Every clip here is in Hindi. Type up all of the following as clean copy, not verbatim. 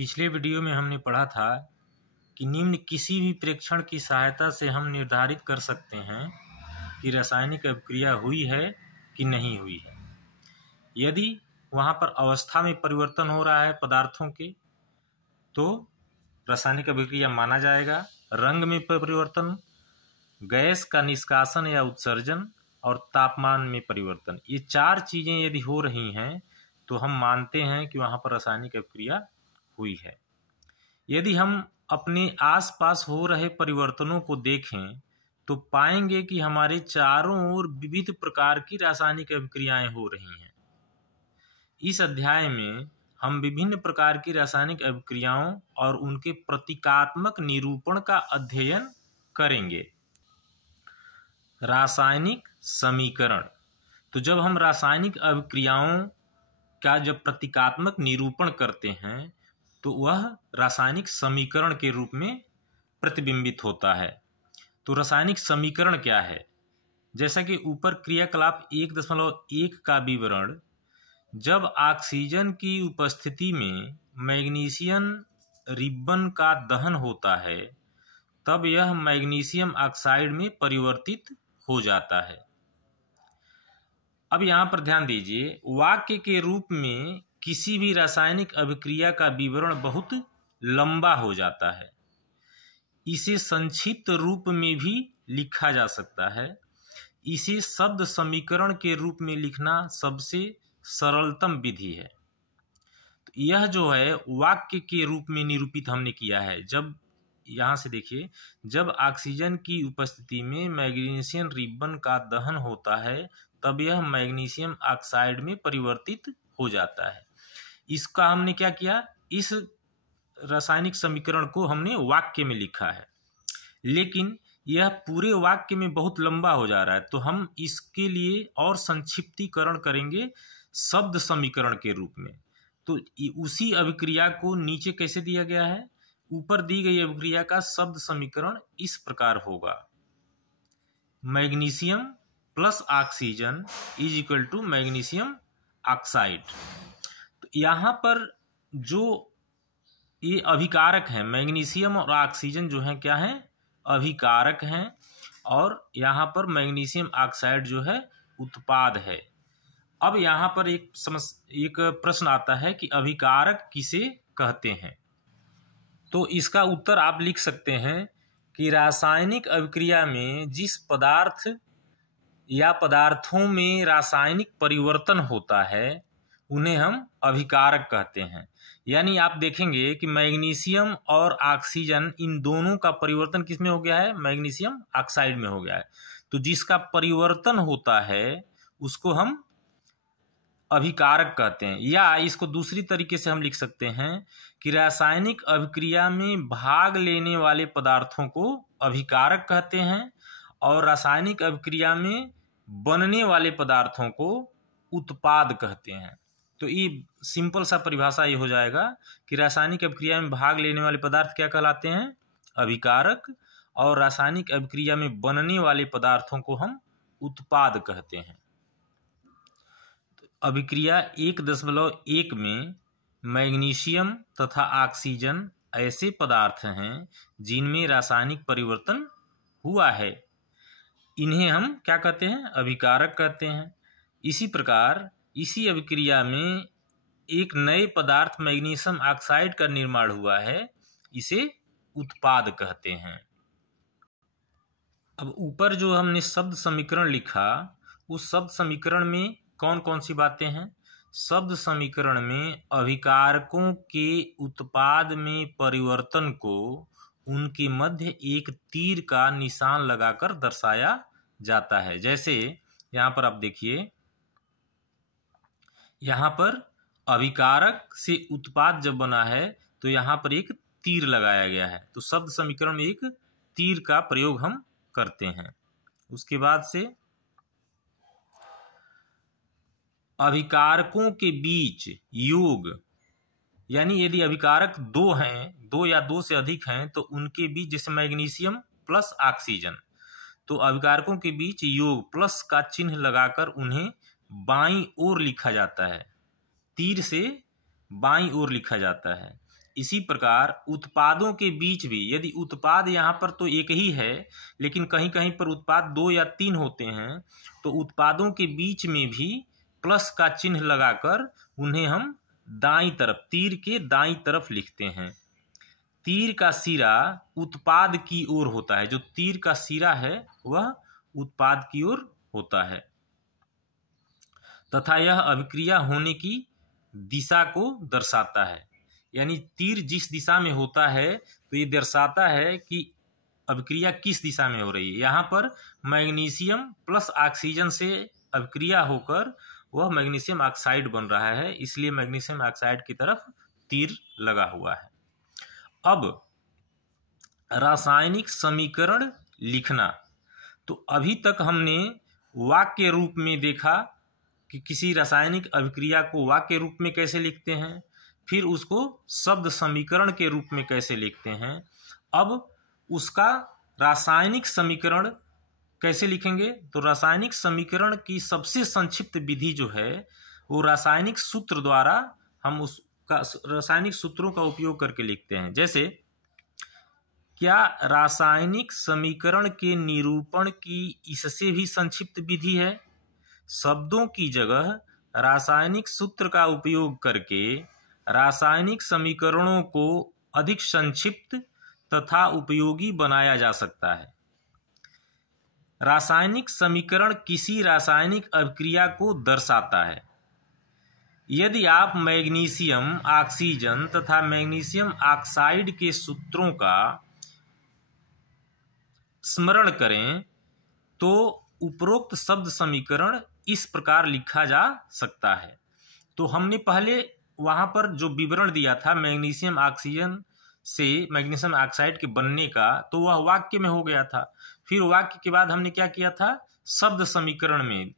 पिछले वीडियो में हमने पढ़ा था कि निम्न किसी भी प्रेक्षण की सहायता से हम निर्धारित कर सकते हैं कि रासायनिक अभिक्रिया हुई है कि नहीं हुई है। यदि वहाँ पर अवस्था में परिवर्तन हो रहा है पदार्थों के तो रासायनिक अभिक्रिया माना जाएगा। रंग में परिवर्तन, गैस का निष्कासन या उत्सर्जन और तापमान में परिवर्तन, ये चार चीज़ें यदि हो रही हैं तो हम मानते हैं कि वहाँ पर रासायनिक अभिक्रिया हुई है। यदि हम अपने आसपास हो रहे परिवर्तनों को देखें तो पाएंगे कि हमारे चारों ओर विविध प्रकार की रासायनिक अभिक्रियाएं हो रही हैं। इस अध्याय में हम विभिन्न प्रकार की रासायनिक अभिक्रियाओं और उनके प्रतीकात्मक निरूपण का अध्ययन करेंगे। रासायनिक समीकरण, तो जब हम रासायनिक अभिक्रियाओं का जब प्रतीकात्मक निरूपण करते हैं तो वह रासायनिक समीकरण के रूप में प्रतिबिंबित होता है। तो रासायनिक समीकरण क्या है? जैसा कि ऊपर क्रियाकलाप 1.1 का विवरण, जब ऑक्सीजन की उपस्थिति में मैग्नीशियम रिबन का दहन होता है तब यह मैग्नीशियम ऑक्साइड में परिवर्तित हो जाता है। अब यहाँ पर ध्यान दीजिए, वाक्य के रूप में किसी भी रासायनिक अभिक्रिया का विवरण बहुत लंबा हो जाता है। इसे संक्षिप्त रूप में भी लिखा जा सकता है। इसे शब्द समीकरण के रूप में लिखना सबसे सरलतम विधि है। तो यह जो है वाक्य के रूप में निरूपित हमने किया है। जब यहाँ से देखिए, जब ऑक्सीजन की उपस्थिति में मैग्नीशियम रिबन का दहन होता है तब यह मैग्नीशियम ऑक्साइड में परिवर्तित हो जाता है। इसका हमने क्या किया, इस रासायनिक समीकरण को हमने वाक्य में लिखा है, लेकिन यह पूरे वाक्य में बहुत लंबा हो जा रहा है तो हम इसके लिए और संक्षिप्तीकरण करेंगे शब्द समीकरण के रूप में। तो उसी अभिक्रिया को नीचे कैसे दिया गया है, ऊपर दी गई अभिक्रिया का शब्द समीकरण इस प्रकार होगा: magnesium plus oxygen is equal to magnesium oxide. तो यहाँ पर जो ये अभिकारक हैं, मैग्नीशियम और ऑक्सीजन जो हैं क्या हैं, अभिकारक हैं, और यहाँ पर मैग्नीशियम ऑक्साइड जो है उत्पाद है। अब यहाँ पर एक प्रश्न आता है कि अभिकारक किसे कहते हैं। तो इसका उत्तर आप लिख सकते हैं कि रासायनिक अभिक्रिया में जिस पदार्थ या पदार्थों में रासायनिक परिवर्तन होता है उन्हें हम अभिकारक कहते हैं। यानी आप देखेंगे कि मैग्नीशियम और ऑक्सीजन, इन दोनों का परिवर्तन किस में हो गया है, मैग्नीशियम ऑक्साइड में हो गया है। तो जिसका परिवर्तन होता है उसको हम अभिकारक कहते हैं। या इसको दूसरी तरीके से हम लिख सकते हैं कि रासायनिक अभिक्रिया में भाग लेने वाले पदार्थों को अभिकारक कहते हैं और रासायनिक अभिक्रिया में बनने वाले पदार्थों को उत्पाद कहते हैं। तो ये सिंपल सा परिभाषा ये हो जाएगा कि रासायनिक अभिक्रिया में भाग लेने वाले पदार्थ क्या कहलाते हैं, अभिकारक, और रासायनिक अभिक्रिया में बनने वाले पदार्थों को हम उत्पाद कहते हैं। अभिक्रिया 1.1 में मैग्नीशियम तथा ऑक्सीजन ऐसे पदार्थ हैं जिनमें रासायनिक परिवर्तन हुआ है, इन्हें हम क्या कहते हैं, अभिकारक कहते हैं। इसी प्रकार इसी अभिक्रिया में एक नए पदार्थ मैग्नीशियम ऑक्साइड का निर्माण हुआ है, इसे उत्पाद कहते हैं। अब ऊपर जो हमने शब्द समीकरण लिखा, उस शब्द समीकरण में कौन कौन सी बातें हैं? शब्द समीकरण में अभिकारकों के उत्पाद में परिवर्तन को उनके मध्य एक तीर का निशान लगाकर दर्शाया जाता है। जैसे यहाँ पर आप देखिए, यहाँ पर अभिकारक से उत्पाद जब बना है तो यहाँ पर एक तीर लगाया गया है। तो शब्द समीकरण में एक तीर का प्रयोग हम करते हैं। उसके बाद से अभिकारकों के बीच योग, यानी यदि अभिकारक दो हैं, दो या दो से अधिक हैं, तो उनके बीच, जैसे मैग्नीशियम प्लस ऑक्सीजन, तो अभिकारकों के बीच योग प्लस का चिन्ह लगाकर उन्हें बाईं ओर लिखा जाता है, तीर से बाईं ओर लिखा जाता है। इसी प्रकार उत्पादों के बीच भी, यदि उत्पाद यहाँ पर तो एक ही है लेकिन कहीं कहीं पर उत्पाद 2 या 3 होते हैं, तो उत्पादों के बीच में भी प्लस का चिन्ह लगाकर उन्हें हम दाईं तरफ, तीर के दाईं तरफ लिखते हैं। तीर का सिरा उत्पाद की ओर होता है, जो तीर का सिरा है वह उत्पाद की ओर होता है, तथा यह अभिक्रिया होने की दिशा को दर्शाता है। यानी तीर जिस दिशा में होता है तो ये दर्शाता है कि अभिक्रिया किस दिशा में हो रही है। यहाँ पर मैग्नीशियम प्लस ऑक्सीजन से अभिक्रिया होकर वह मैग्नीशियम ऑक्साइड बन रहा है, इसलिए मैग्नीशियम ऑक्साइड की तरफ तीर लगा हुआ है। अब रासायनिक समीकरण लिखना, तो अभी तक हमने वाक्य रूप में देखा कि किसी रासायनिक अभिक्रिया को वाक्य रूप में कैसे लिखते हैं, फिर उसको शब्द समीकरण के रूप में कैसे लिखते हैं। अब उसका रासायनिक समीकरण कैसे लिखेंगे, तो रासायनिक समीकरण की सबसे संक्षिप्त विधि जो है वो रासायनिक सूत्र द्वारा हम उसका रासायनिक सूत्रों का उपयोग करके लिखते हैं। जैसे, क्या रासायनिक समीकरण के निरूपण की इससे भी संक्षिप्त विधि है? शब्दों की जगह रासायनिक सूत्र का उपयोग करके रासायनिक समीकरणों को अधिक संक्षिप्त तथा उपयोगी बनाया जा सकता है। रासायनिक समीकरण किसी रासायनिक अभिक्रिया को दर्शाता है। यदि आप मैग्नीशियम ऑक्सीजन तथा मैग्नीशियम ऑक्साइड के सूत्रों का स्मरण करें तो उपरोक्त शब्द समीकरण इस प्रकार लिखा जा सकता है। तो हमने पहले वहां पर जो विवरण दिया था मैग्नीशियम ऑक्सीजन से मैग्नीशियम ऑक्साइड के बनने का, तो वह वाक्य में हो गया था। फिर वाक्य के बाद हमने क्या किया था, शब्द समीकरण में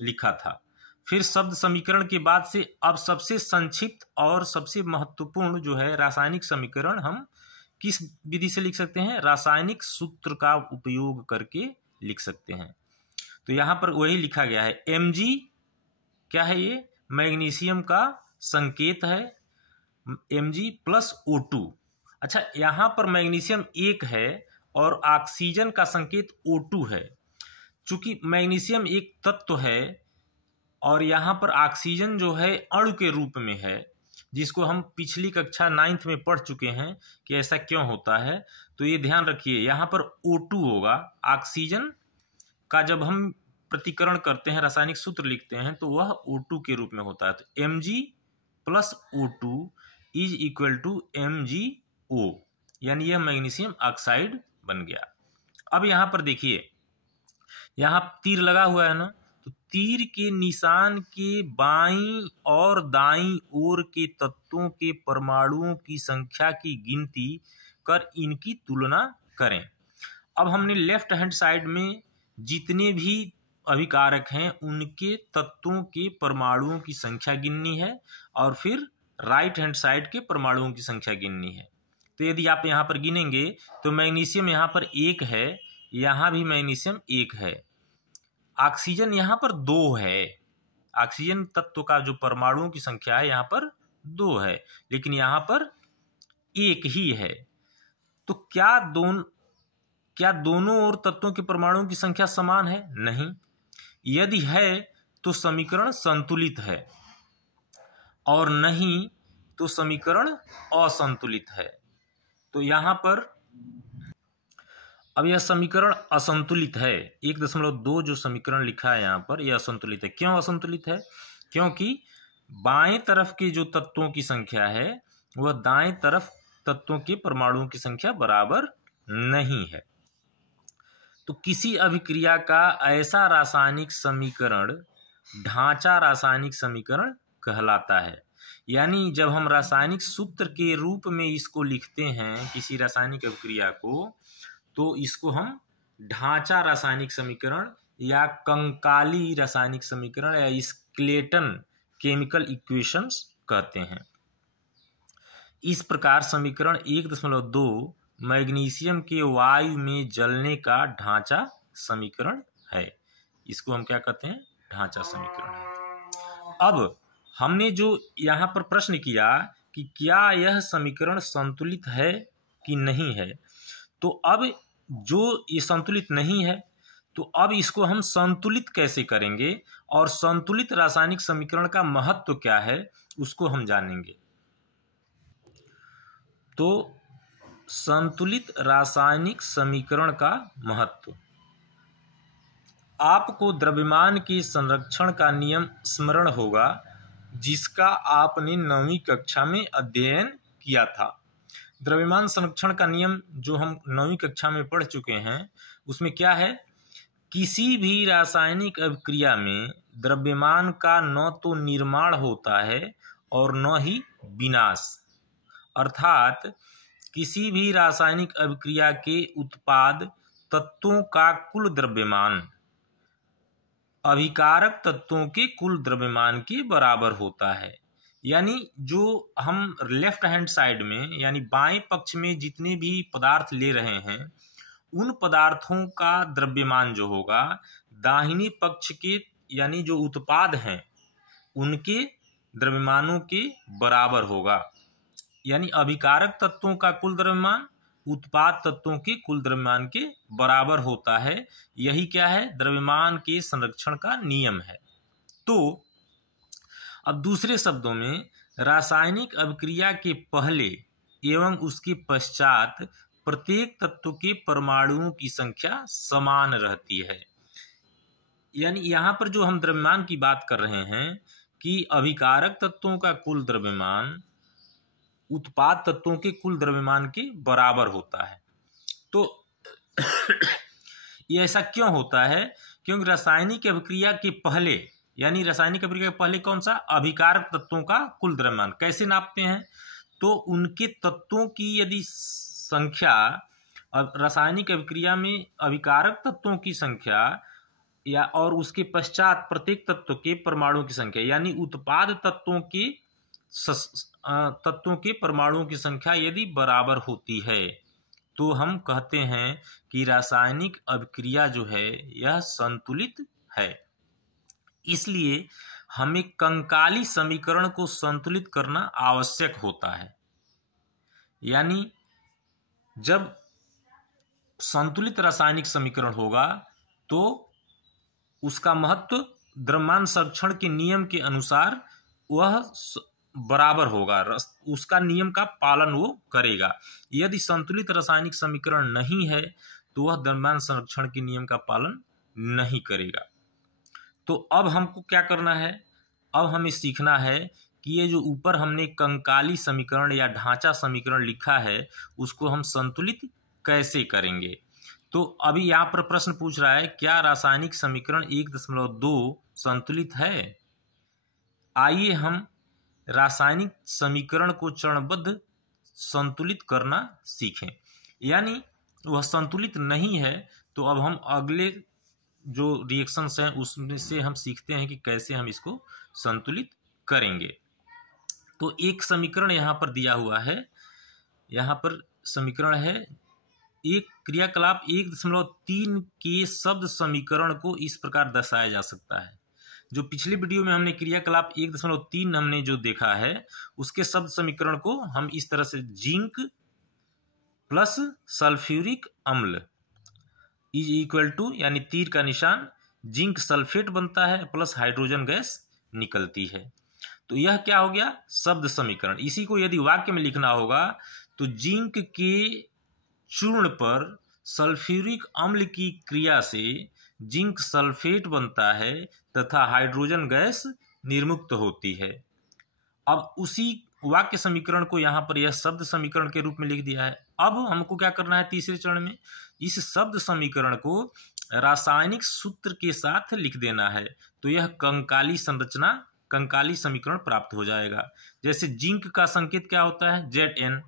लिखा था। फिर शब्द समीकरण के बाद से अब सबसे संक्षिप्त और सबसे महत्वपूर्ण जो है रासायनिक समीकरण हम किस विधि से लिख सकते हैं, रासायनिक सूत्र का उपयोग करके लिख सकते हैं। तो यहाँ पर वही लिखा गया है। Mg क्या है, ये मैग्नीशियम का संकेत है, Mg प्लस O2। अच्छा, यहाँ पर मैग्नीशियम 1 है और ऑक्सीजन का संकेत O2 है। चूंकि मैग्नीशियम एक तत्व है और यहाँ पर ऑक्सीजन जो है अणु के रूप में है, जिसको हम पिछली कक्षा 9th में पढ़ चुके हैं कि ऐसा क्यों होता है। तो ये ध्यान रखिए, यहाँ पर O2 होगा। ऑक्सीजन का जब हम प्रतिकरण करते हैं, रासायनिक सूत्र लिखते हैं, तो वह O2 के रूप में होता है। तो Mg plus O2 is equal to MgO, यानी यह मैग्नीशियम ऑक्साइड बन गया। अब यहाँ पर देखिए, यहाँ तीर लगा हुआ है ना, तो तीर के निशान के बाईं और दाईं ओर के तत्वों के परमाणुओं की संख्या की गिनती कर इनकी तुलना करें। अब हमने लेफ्ट हैंड साइड में जितने भी अभिकारक हैं उनके तत्वों के परमाणुओं की संख्या गिननी है और फिर राइट हैंड साइड के परमाणुओं की संख्या गिननी है। तो यदि आप यहाँ पर गिनेंगे तो मैग्नीशियम यहाँ पर 1 है, यहाँ भी मैग्नीशियम 1 है, ऑक्सीजन यहाँ पर 2 है। ऑक्सीजन तत्व का जो परमाणुओं की संख्या है यहाँ पर 2 है, लेकिन यहाँ पर 1 ही है। तो क्या दोनों और तत्वों के परमाणुओं की संख्या समान है? नहीं। यदि है तो समीकरण संतुलित है और नहीं तो समीकरण असंतुलित है। तो यहाँ पर अब यह समीकरण असंतुलित है। 1.2 जो समीकरण लिखा है यहाँ पर, यह असंतुलित है। क्यों असंतुलित है? क्योंकि बाएं तरफ के जो तत्वों की संख्या है वह दाएं तरफ तत्वों के परमाणुओं की संख्या बराबर नहीं है। तो किसी अभिक्रिया का ऐसा रासायनिक समीकरण ढांचा रासायनिक समीकरण कहलाता है। यानी जब हम रासायनिक सूत्र के रूप में इसको लिखते हैं किसी रासायनिक अभिक्रिया को, तो इसको हम ढांचा रासायनिक समीकरण या कंकाली रासायनिक समीकरण या स्केलेटन केमिकल इक्वेशंस कहते हैं। इस प्रकार समीकरण 1.2 मैग्नीशियम के वायु में जलने का ढांचा समीकरण है। इसको हम क्या कहते हैं? ढांचा समीकरण है। अब हमने जो यहाँ पर प्रश्न किया कि क्या यह समीकरण संतुलित है कि नहीं है। तो अब जो ये संतुलित नहीं है, तो अब इसको हम संतुलित कैसे करेंगे और संतुलित रासायनिक समीकरण का महत्व क्या है उसको हम जानेंगे। तो संतुलित रासायनिक समीकरण का महत्व। आपको द्रव्यमान के संरक्षण का नियम स्मरण होगा, जिसका आपने 9वीं कक्षा में अध्ययन किया था। द्रव्यमान संरक्षण का नियम जो हम 9वीं कक्षा में पढ़ चुके हैं, उसमें क्या है, किसी भी रासायनिक अभिक्रिया में द्रव्यमान का न तो निर्माण होता है और न ही विनाश। अर्थात किसी भी रासायनिक अभिक्रिया के उत्पाद तत्वों का कुल द्रव्यमान अभिकारक तत्वों के कुल द्रव्यमान के बराबर होता है। यानी जो हम लेफ्ट हैंड साइड में यानी बाएं पक्ष में जितने भी पदार्थ ले रहे हैं, उन पदार्थों का द्रव्यमान जो होगा दाहिने पक्ष के यानी जो उत्पाद हैं उनके द्रव्यमानों के बराबर होगा। यानी अभिकारक तत्वों का कुल द्रव्यमान उत्पाद तत्वों के कुल द्रव्यमान के बराबर होता है। यही क्या है, द्रव्यमान के संरक्षण का नियम है। तो अब दूसरे शब्दों में रासायनिक अभिक्रिया के पहले एवं उसके पश्चात प्रत्येक तत्व के परमाणुओं की संख्या समान रहती है। यानी यहाँ पर जो हम द्रव्यमान की बात कर रहे हैं कि अभिकारक तत्वों का कुल द्रव्यमान उत्पाद तत्वों के कुल द्रव्यमान के बराबर होता है। तो ये ऐसा क्यों होता है, क्योंकि रासायनिक अभिक्रिया के पहले यानी रासायनिक अभिक्रिया के पहले कौन सा, अभिकारक तत्वों का कुल द्रव्यमान कैसे नापते हैं, तो उनके तत्वों की यदि संख्या रासायनिक अभिक्रिया में अभिकारक तत्वों की संख्या या और उसके पश्चात प्रत्येक तत्व के परमाणुओं की संख्या यानी उत्पाद तत्वों के परमाणुओं की संख्या यदि बराबर होती है तो हम कहते हैं कि रासायनिक अभिक्रिया जो है यह संतुलित है। इसलिए हमें कंकाली समीकरण को संतुलित करना आवश्यक होता है। यानी जब संतुलित रासायनिक समीकरण होगा तो उसका महत्व द्रव्यमान संरक्षण के नियम के अनुसार वह बराबर होगा, उसका नियम का पालन वो करेगा। यदि संतुलित रासायनिक समीकरण नहीं है तो वह द्रव्यमान संरक्षण के नियम का पालन नहीं करेगा। तो अब हमको क्या करना है, अब हमें सीखना है कि ये जो ऊपर हमने कंकाली समीकरण या ढांचा समीकरण लिखा है उसको हम संतुलित कैसे करेंगे। तो अभी यहाँ पर प्रश्न पूछ रहा है, क्या रासायनिक समीकरण 1.2 संतुलित है। आइए हम रासायनिक समीकरण को चरणबद्ध संतुलित करना सीखें। यानी वह संतुलित नहीं है तो अब हम अगले जो रिएक्शंस हैं उसमें से हम सीखते हैं कि कैसे हम इसको संतुलित करेंगे। तो एक समीकरण यहाँ पर दिया हुआ है, यहाँ पर समीकरण है, एक क्रियाकलाप 1.3 के शब्द समीकरण को इस प्रकार दर्शाया जा सकता है। जो पिछले वीडियो में हमने क्रियाकलाप 1.3 हमने जो देखा है उसके शब्द समीकरण को हम इस तरह से जिंक प्लस सल्फ्यूरिक अम्ल इज इक्वल टू यानी तीर का निशान जिंक सल्फेट बनता है प्लस हाइड्रोजन गैस निकलती है। तो यह क्या हो गया, शब्द समीकरण। इसी को यदि वाक्य में लिखना होगा तो जिंक के चूर्ण पर सल्फ्यूरिक अम्ल की क्रिया से जिंक सल्फेट बनता है तथा हाइड्रोजन गैस निर्मुक्त होती है। अब उसी वाक्य समीकरण को यहाँ पर यह शब्द समीकरण के रूप में लिख दिया है। अब हमको क्या करना है, तीसरे चरण में इस शब्द समीकरण को रासायनिक सूत्र के साथ लिख देना है। तो यह कंकाली संरचना कंकाली समीकरण प्राप्त हो जाएगा। जैसे जिंक का संकेत क्या होता है, Zn।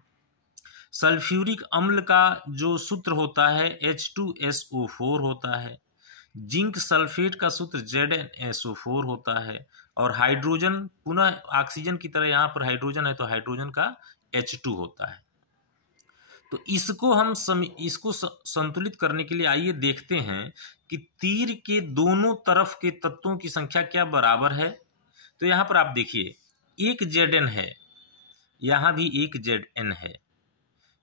सल्फ्यूरिक अम्ल का जो सूत्र होता है H2SO4 होता है। जिंक सल्फेट का सूत्र ZnSO4 होता है। और हाइड्रोजन पुनः ऑक्सीजन की तरह यहाँ पर हाइड्रोजन है तो हाइड्रोजन का H2 होता है। तो इसको हम इसको संतुलित करने के लिए आइए देखते हैं कि तीर के दोनों तरफ के तत्वों की संख्या क्या बराबर है। तो यहाँ पर आप देखिए एक Zn है यहाँ भी एक Zn है।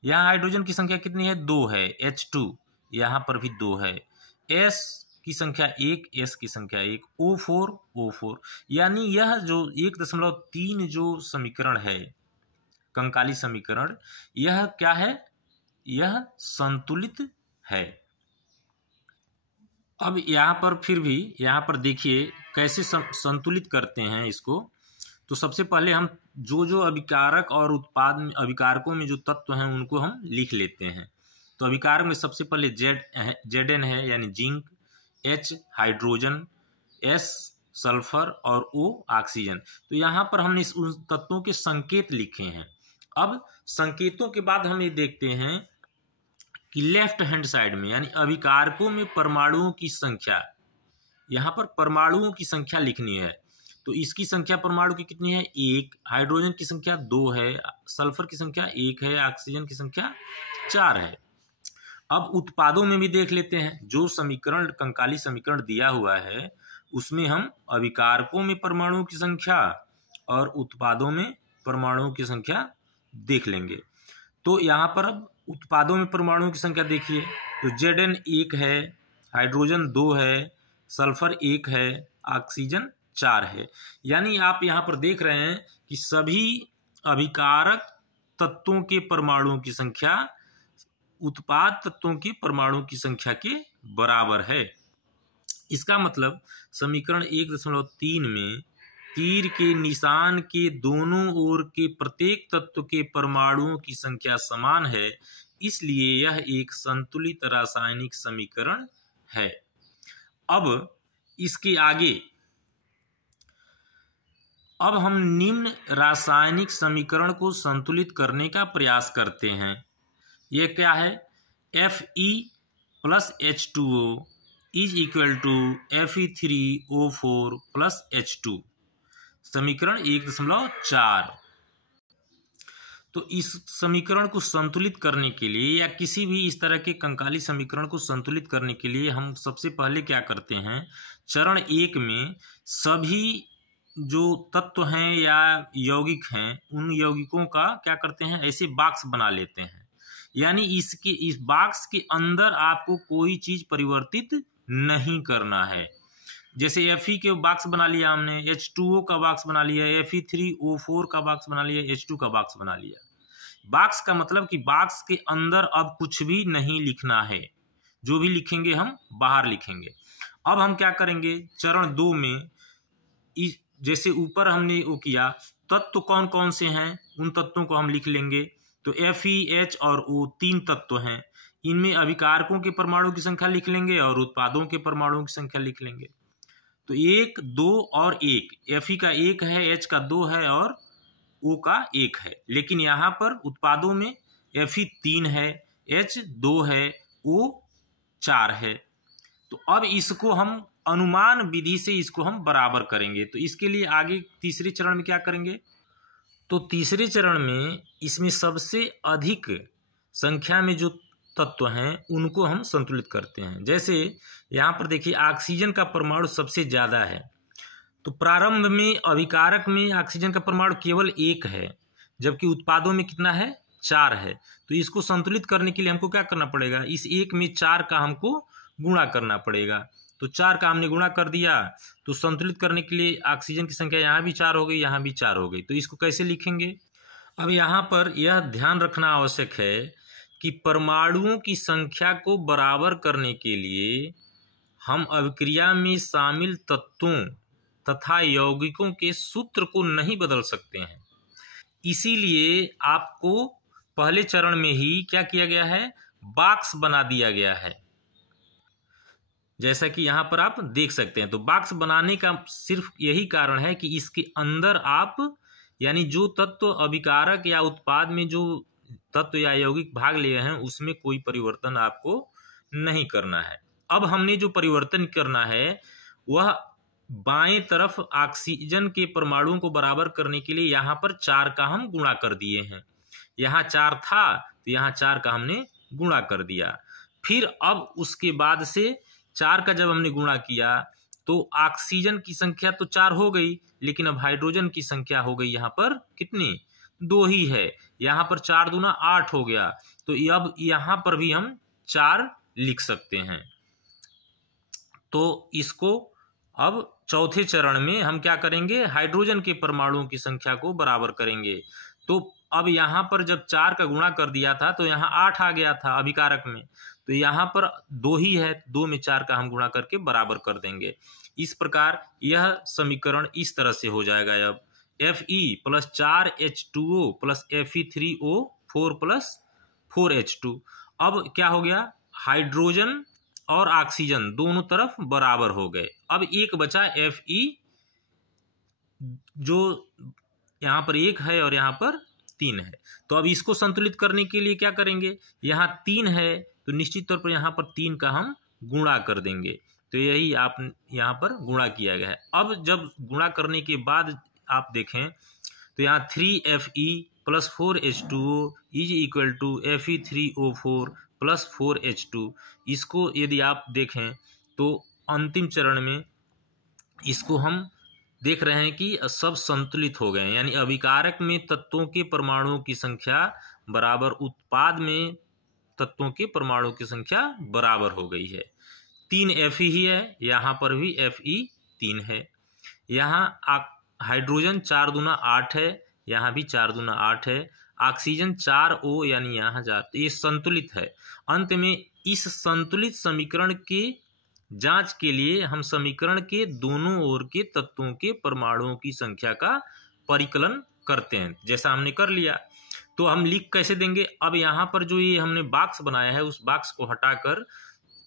यहाँ हाइड्रोजन की संख्या कितनी है? 2 है, H2 यहाँ पर भी 2 है, S की संख्या 1, S की संख्या 1, O4, यानी यह जो 1.3 जो समीकरण है, कंकाली समीकरण, यह क्या है? यह संतुलित है। अब यहाँ पर फिर भी यहाँ पर देखिए कैसे संतुलित करते हैं इसको। तो सबसे पहले हम जो अभिकारक और उत्पाद में अभिकारकों में जो तत्व हैं उनको हम लिख लेते हैं। तो अभिकारक में सबसे पहले Zn है यानी zinc, H hydrogen, S sulphur और O ऑक्सीजन। तो यहाँ पर हमने उन तत्वों के संकेत लिखे हैं। अब संकेतों के बाद हम ये देखते हैं कि लेफ्ट हैंड साइड में यानी अभिकारकों में परमाणुओं की संख्या, यहाँ पर परमाणुओं की संख्या लिखनी है। तो इसकी संख्या परमाणु की कितनी है? 1, हाइड्रोजन की संख्या 2 है, सल्फर की संख्या 1 है, ऑक्सीजन की संख्या 4 है। अब उत्पादों में भी देख लेते हैं। जो समीकरण कंकाली समीकरण दिया हुआ है उसमें हम अभिकारकों में परमाणुओं की संख्या और उत्पादों में परमाणुओं की संख्या देख लेंगे। तो यहाँ पर अब उत्पादों में परमाणुओं की संख्या देखिए, तो Zn 1 है, हाइड्रोजन 2 है, सल्फर 1 है, ऑक्सीजन 4 है। यानी आप यहाँ पर देख रहे हैं कि सभी अभिकारक तत्वों के परमाणुओं की संख्या उत्पाद तत्वों के परमाणुओं की संख्या के बराबर है। इसका मतलब समीकरण 1.3 में तीर के निशान के दोनों ओर के प्रत्येक तत्व के परमाणुओं की संख्या समान है, इसलिए यह एक संतुलित रासायनिक समीकरण है। अब इसके आगे अब हम निम्न रासायनिक समीकरण को संतुलित करने का प्रयास करते हैं। यह क्या है? Fe + H2O = Fe3O4 + H2, समीकरण 1.4। तो इस समीकरण को संतुलित करने के लिए या किसी भी इस तरह के कंकाली समीकरण को संतुलित करने के लिए हम सबसे पहले क्या करते हैं? चरण 1 में सभी जो तत्व हैं या यौगिक हैं उन यौगिकों का क्या करते हैं? ऐसे बॉक्स बना लेते हैं। यानी इस बॉक्स के अंदर आपको कोई चीज परिवर्तित नहीं करना है। जैसे Fe के बॉक्स बना लिया हमने, H2O का बॉक्स बना लिया, Fe3O4 का बॉक्स बना लिया, H2 का बॉक्स बना लिया। बॉक्स का मतलब कि बॉक्स के अंदर अब कुछ भी नहीं लिखना है, जो भी लिखेंगे हम बाहर लिखेंगे। अब हम क्या करेंगे? चरण 2 में जैसे ऊपर हमने वो किया, तत्व कौन कौन से हैं उन तत्वों को हम लिख लेंगे। तो Fe, H और O 3 तत्व हैं, इनमें अभिकारकों के परमाणु की संख्या लिख लेंगे और उत्पादों के परमाणुओं की संख्या लिख लेंगे। तो 1, 2 और 1, Fe का 1 है, H का 2 है और O का 1 है। लेकिन यहाँ पर उत्पादों में Fe 3 है, H 2 है, O 4 है। तो अब इसको हम अनुमान विधि से इसको हम बराबर करेंगे। तो इसके लिए आगे तीसरे चरण में क्या करेंगे? तो तीसरे चरण में इसमें सबसे अधिक संख्या में जो तत्व हैं उनको हम संतुलित करते हैं। जैसे यहाँ पर देखिए ऑक्सीजन का परमाणु सबसे ज़्यादा है, तो प्रारंभ में अभिकारक में ऑक्सीजन का परमाणु केवल 1 है, जबकि उत्पादों में कितना है? 4 है। तो इसको संतुलित करने के लिए हमको क्या करना पड़ेगा? इस 1 में 4 का हमको गुणा करना पड़ेगा। तो 4 का हमने गुणा कर दिया, तो संतुलित करने के लिए ऑक्सीजन की संख्या यहाँ भी 4 हो गई, यहाँ भी 4 हो गई। तो इसको कैसे लिखेंगे? अब यहाँ पर यह ध्यान रखना आवश्यक है कि परमाणुओं की संख्या को बराबर करने के लिए हम अभिक्रिया में शामिल तत्वों तथा यौगिकों के सूत्र को नहीं बदल सकते हैं। इसीलिए आपको पहले चरण में ही क्या किया गया है? बॉक्स बना दिया गया है, जैसा कि यहाँ पर आप देख सकते हैं। तो बॉक्स बनाने का सिर्फ यही कारण है कि इसके अंदर आप यानी जो तत्व अभिकारक या उत्पाद में जो तत्व या यौगिक भाग लिए हैं उसमें कोई परिवर्तन आपको नहीं करना है। अब हमने जो परिवर्तन करना है वह बाएं तरफ ऑक्सीजन के परमाणुओं को बराबर करने के लिए यहाँ पर 4 का हम गुणा कर दिए हैं। यहाँ 4 था तो यहाँ 4 का हमने गुणा कर दिया। फिर अब उसके बाद से 4 का जब हमने गुणा किया तो ऑक्सीजन की संख्या तो 4 हो गई, लेकिन अब हाइड्रोजन की संख्या हो गई यहाँ पर कितनी? 2 ही है। यहाँ पर 4 दूना 8 हो गया, तो अब यहाँ पर भी हम 4 लिख सकते हैं। तो इसको अब चौथे चरण में हम क्या करेंगे, हाइड्रोजन के परमाणुओं की संख्या को बराबर करेंगे। तो अब यहाँ पर जब 4 का गुणा कर दिया था तो यहाँ 8 आ गया था अभिकारक में, तो यहाँ पर 2 ही है, 2 में 4 का हम गुणा करके बराबर कर देंगे। इस प्रकार यह समीकरण इस तरह से हो जाएगा। अब Fe plus 4H2O plus Fe3O4 plus 4H2। अब क्या हो गया, हाइड्रोजन और ऑक्सीजन दोनों तरफ बराबर हो गए। अब एक बचा Fe, जो यहाँ पर 1 है और यहाँ पर 3 है। तो अब इसको संतुलित करने के लिए क्या करेंगे, यहाँ 3 है तो निश्चित तौर पर यहाँ पर 3 का हम गुणा कर देंगे। तो यही आप यहाँ पर गुणा किया गया है। अब जब गुणा करने के बाद आप देखें तो यहाँ 3Fe plus 4H2O is equal to Fe3O4 plus 4H2। इसको यदि आप देखें तो अंतिम चरण में इसको हम देख रहे हैं कि सब संतुलित हो गए, यानी अभिकारक में तत्वों के परमाणुओं की संख्या बराबर उत्पाद में तत्वों के परमाणुओं की संख्या बराबर हो गई है। 3 Fe ही है, यहाँ पर भी Fe 3 है। यहाँ हाइड्रोजन 4 दूना 8 है, यहाँ भी 4 दूना 8 है। ऑक्सीजन 4O यानी यहाँ जाते, ये संतुलित है। अंत में इस संतुलित समीकरण के जांच के लिए हम समीकरण के दोनों ओर के तत्वों के परमाणुओं की संख्या का परिकलन करते हैं, जैसा हमने कर लिया। तो हम लिख कैसे देंगे, अब यहाँ पर जो ये हमने बॉक्स बनाया है उस बॉक्स को हटाकर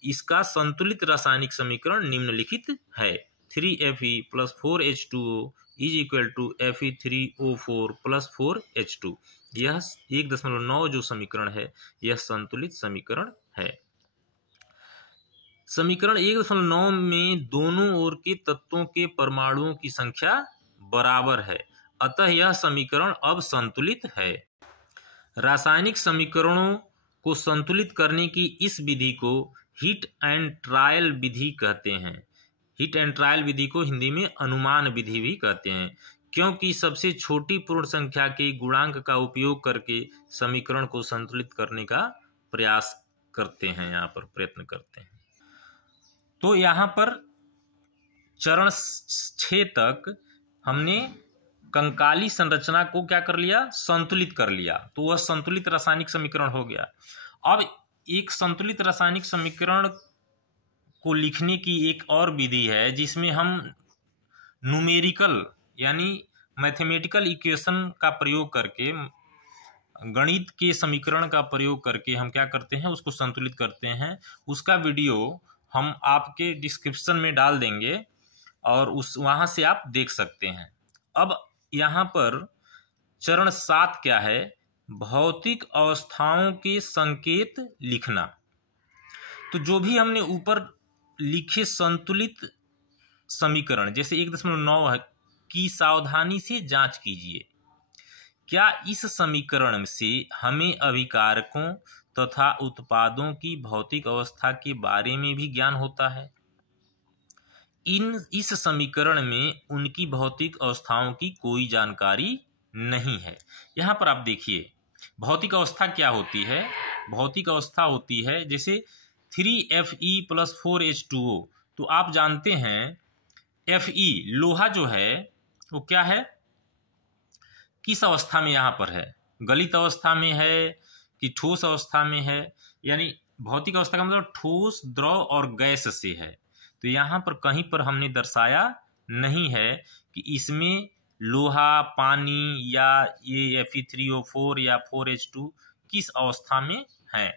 इसका संतुलित रासायनिक समीकरण निम्नलिखित है। 3Fe plus 4H2O is equal to Fe3O4 plus 4H2। यह 1.9 जो समीकरण है यह संतुलित समीकरण है। समीकरण 1.9 में दोनों ओर के तत्वों के परमाणुओं की संख्या बराबर है, अतः यह समीकरण अब संतुलित है। रासायनिक समीकरणों को संतुलित करने की इस विधि को हीट एंड ट्रायल विधि कहते हैं। हीट एंड ट्रायल विधि को हिंदी में अनुमान विधि भी कहते हैं, क्योंकि सबसे छोटी पूर्ण संख्या के गुणांक का उपयोग करके समीकरण को संतुलित करने का प्रयास करते हैं, यहाँ पर प्रयत्न करते हैं। तो यहाँ पर चरण 6 तक हमने कंकाली संरचना को क्या कर लिया, संतुलित कर लिया, तो वह संतुलित रासायनिक समीकरण हो गया। अब एक संतुलित रासायनिक समीकरण को लिखने की एक और विधि है जिसमें हम न्यूमेरिकल यानी मैथमेटिकल इक्वेशन का प्रयोग करके, गणित के समीकरण का प्रयोग करके हम क्या करते हैं, उसको संतुलित करते हैं। उसका वीडियो हम आपके डिस्क्रिप्शन में डाल देंगे और वहाँ से आप देख सकते हैं। अब यहाँ पर चरण 7 क्या है, भौतिक अवस्थाओं के संकेत लिखना। तो जो भी हमने ऊपर लिखे संतुलित समीकरण जैसे 1.9 की सावधानी से जांच कीजिए, क्या इस समीकरण से हमें अभिकारकों तथा उत्पादों की भौतिक अवस्था के बारे में भी ज्ञान होता है। इस समीकरण में उनकी भौतिक अवस्थाओं की कोई जानकारी नहीं है। यहाँ पर आप देखिए भौतिक अवस्था क्या होती है। भौतिक अवस्था होती है जैसे 3Fe प्लस 4H2O। तो आप जानते हैं Fe लोहा जो है वो क्या है, किस अवस्था में यहाँ पर है, गलित अवस्था में है कि ठोस अवस्था में है। यानी भौतिक अवस्था का मतलब ठोस, द्रव और गैस से है। तो यहाँ पर कहीं पर हमने दर्शाया नहीं है कि इसमें लोहा, पानी या ये Fe3O4 या 4H2 किस अवस्था में है।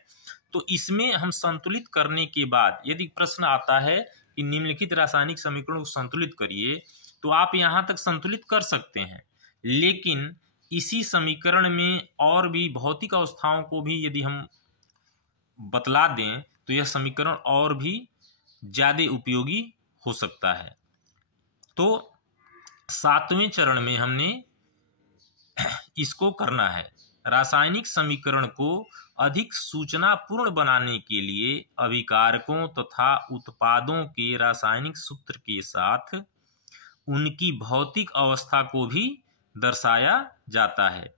तो इसमें हम संतुलित करने के बाद यदि प्रश्न आता है कि निम्नलिखित रासायनिक समीकरणों को संतुलित करिए, तो आप यहाँ तक संतुलित कर सकते हैं, लेकिन इसी समीकरण में और भी भौतिक अवस्थाओं को भी यदि हम बतला दें तो यह समीकरण और भी ज़्यादा उपयोगी हो सकता है। तो 7वें चरण में हमने इसको करना है। रासायनिक समीकरण को अधिक सूचनापूर्ण बनाने के लिए अभिकारकों तथा उत्पादों के रासायनिक सूत्र के साथ उनकी भौतिक अवस्था को भी दर्शाया जाता है।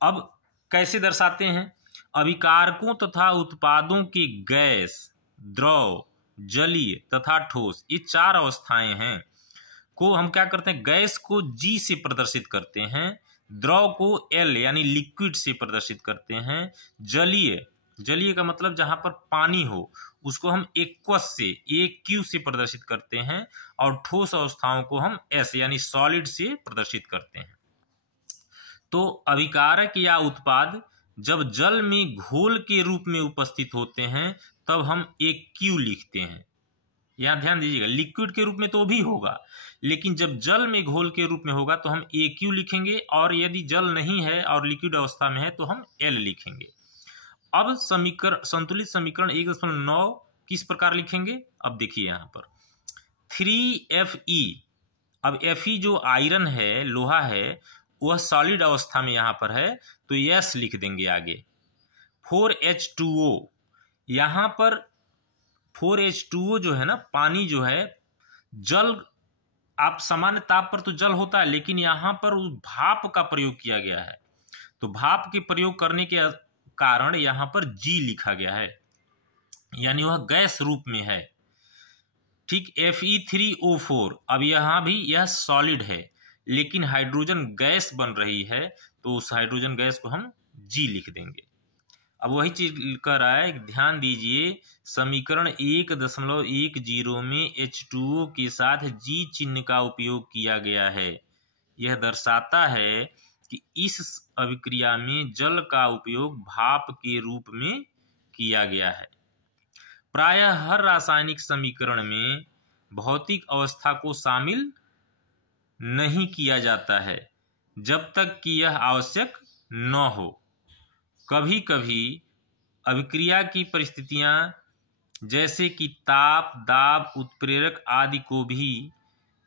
अब कैसे दर्शाते हैं? अभिकारकों तथा उत्पादों के गैस, द्रव, जलीय तथा ठोस, ये 4 अवस्थाएं हैं को हम क्या करते हैं? गैस को G से प्रदर्शित करते हैं, द्रव को L यानी लिक्विड से प्रदर्शित करते हैं, जलीय का मतलब जहां पर पानी हो उसको हम एक्वस से AQ से प्रदर्शित करते हैं, और ठोस अवस्थाओं को हम S यानी सॉलिड से प्रदर्शित करते हैं। तो अभिकारक या उत्पाद जब जल में घोल के रूप में उपस्थित होते हैं तब हम AQ लिखते हैं। यहां ध्यान दीजिएगा, लिक्विड के रूप में तो भी होगा, लेकिन जब जल में घोल के रूप में होगा तो हम AQ लिखेंगे, और यदि जल नहीं है और लिक्विड अवस्था में है तो हम L लिखेंगे। अब संतुलित समीकरण 1.9 किस प्रकार लिखेंगे? अब देखिए यहाँ पर 3Fe, अब Fe जो आयरन है, लोहा है, वह सॉलिड अवस्था में यहाँ पर है तो S लिख देंगे आगे। 4H2O, यहाँ पर 4H2O जो है ना, पानी जो है, जल, आप सामान्य ताप पर तो जल होता है, लेकिन यहाँ पर उस भाप का प्रयोग किया गया है, तो भाप के प्रयोग करने के कारण यहाँ पर G लिखा गया है, यानी वह गैस रूप में है। ठीक, Fe3O4, अब यहाँ भी यह सॉलिड है लेकिन हाइड्रोजन गैस बन रही है, तो उस हाइड्रोजन गैस को हम G लिख देंगे। अब वही चीज कर रहा है, ध्यान दीजिए, समीकरण 1.10 में H2O के साथ G चिन्ह का उपयोग किया गया है। यह दर्शाता है कि इस अभिक्रिया में जल का उपयोग भाप के रूप में किया गया है। प्रायः हर रासायनिक समीकरण में भौतिक अवस्था को शामिल नहीं किया जाता है जब तक कि यह आवश्यक न हो। कभी कभी अभिक्रिया की परिस्थितियां जैसे कि ताप, दाब, उत्प्रेरक आदि को भी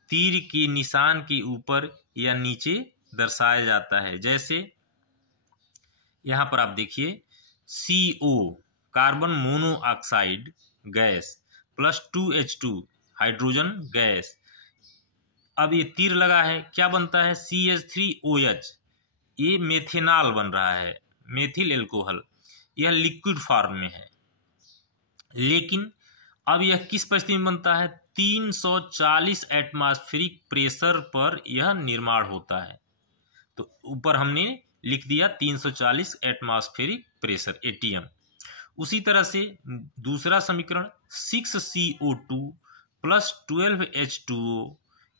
तीर के निशान के ऊपर या नीचे दर्शाया जाता है। जैसे यहाँ पर आप देखिए, CO carbon monoxide gas plus 2H2 hydrogen gas. अब ये तीर लगा है, क्या बनता है? CH3OH, ये मेथेनॉल बन रहा है, मेथिल एल्कोहल। यह लिक्विड फॉर्म में है, लेकिन अब यह किस परिस्थिति में बनता है? 340 एटमॉस्फेरिक प्रेशर पर यह निर्माण होता है। तो ऊपर हमने लिख दिया 340 एटमॉस्फेरिक प्रेशर, ATM। उसी तरह से दूसरा समीकरण 6CO2 plus 12H2O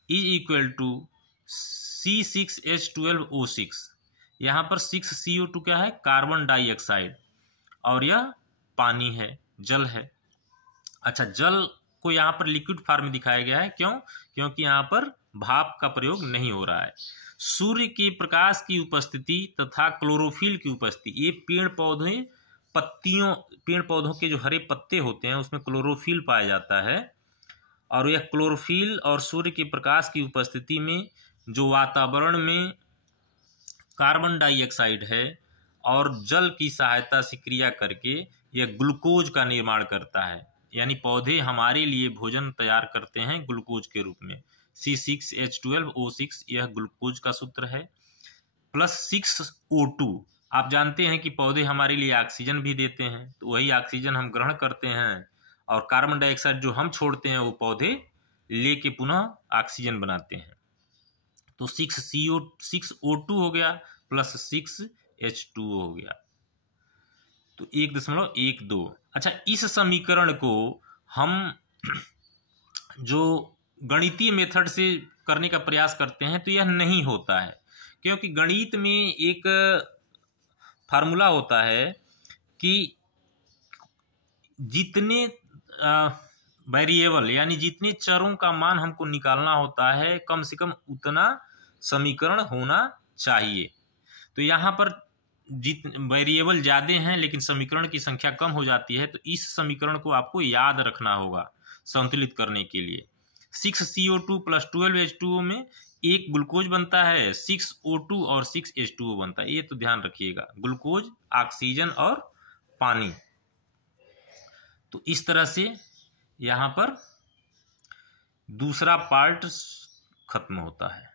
is equal to C6H12O6। यहाँ पर 6CO2 क्या है? कार्बन डाइऑक्साइड, और यह पानी है, जल है। अच्छा, जल को यहाँ पर लिक्विड फॉर्म में दिखाया गया है, क्यों? क्योंकि यहाँ पर भाप का प्रयोग नहीं हो रहा है। सूर्य के प्रकाश की उपस्थिति तथा क्लोरोफिल की उपस्थिति, ये पेड़ पौधों के जो हरे पत्ते होते हैं उसमें क्लोरोफिल पाया जाता है, और यह क्लोरोफिल और सूर्य के प्रकाश की उपस्थिति में जो वातावरण में कार्बन डाइऑक्साइड है और जल की सहायता से क्रिया करके यह ग्लूकोज का निर्माण करता है, यानी पौधे हमारे लिए भोजन तैयार करते हैं ग्लूकोज के रूप में। C6H12O6 यह ग्लूकोज का सूत्र है, प्लस 6O2। आप जानते हैं कि पौधे हमारे लिए ऑक्सीजन भी देते हैं, तो वही ऑक्सीजन हम ग्रहण करते हैं, और कार्बन डाइऑक्साइड जो हम छोड़ते हैं वो पौधे लेके पुनः ऑक्सीजन बनाते हैं। तो 6O2 हो गया प्लस 6H2O हो गया, तो 1.12। अच्छा, इस समीकरण को हम जो गणितीय मेथड से करने का प्रयास करते हैं तो यह नहीं होता है, क्योंकि गणित में एक फार्मूला होता है कि जितने वेरिएबल यानी जितने चरों का मान हमको निकालना होता है, कम से कम उतना समीकरण होना चाहिए। तो यहाँ पर वेरिएबल ज़्यादा हैं लेकिन समीकरण की संख्या कम हो जाती है, तो इस समीकरण को आपको याद रखना होगा संतुलित करने के लिए। 6CO2 प्लस 12H2O में एक ग्लूकोज बनता है, 6O2 और 6H2O बनता है, ये तो ध्यान रखिएगा, ग्लूकोज, ऑक्सीजन और पानी। तो इस तरह से यहाँ पर दूसरा पार्ट खत्म होता है।